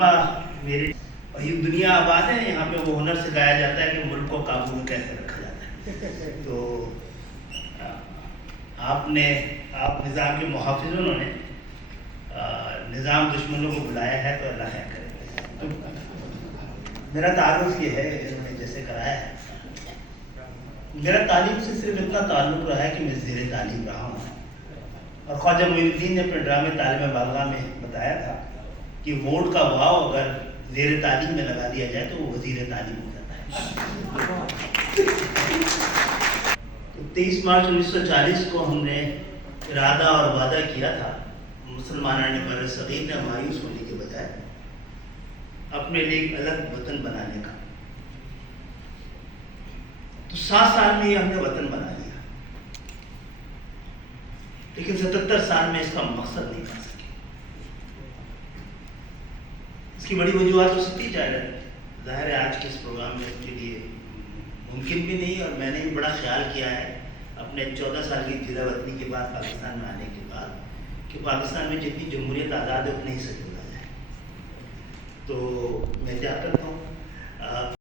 میری اور یہ دنیا آباد ہے، یہاں پہ وہ ہنر سکھایا جاتا ہے کہ ملک کو قابو میں کیسے رکھا جاتا ہے. تو آپ نظام کے محافظ، انہوں نے نظام دشمنوں کو بلایا ہے تو اللہ خیر کرے. میرا تعارف یہ ہے، انہوں نے جیسے کرایا ہے، میرا تعلیم سے صرف اتنا تعلق رہا ہے کہ میں زیر تعلیم رہا ہوں. اور خواجہ معین الدین نے اپنے ڈرامے طالب بالغاہ میں بتایا تھا کہ ووٹ کا واو اگر زیر تعلیم میں لگا دیا جائے تو وہ وزیر تعلیم ہو جاتا ہے. تو 23 مارچ 1940 کو ہم نے ارادہ اور وعدہ کیا تھا، مسلمانان بر صغیر نے مایوس ہونے کے بجائے اپنے لیے ایک الگ وطن بنانے کا. تو 7 سال میں یہ ہم نے وطن بنا لیا، لیکن 77 سال میں اس کا مقصد نہیں پا سکے. اس کی بڑی وجوہات ہو سکتی ہے، ظاہر ہے آج کے اس پروگرام میں اس کے لیے ممکن بھی نہیں، اور میں نے بھی بڑا خیال کیا ہے اپنے 14 سال کی جلا وطنی کے بعد پاکستان میں آنے کے بعد کہ پاکستان میں جتنی جمہوریت آزاد ہے اتنے ہی سے جڑا جائے. تو میں کیا کرتا ہوں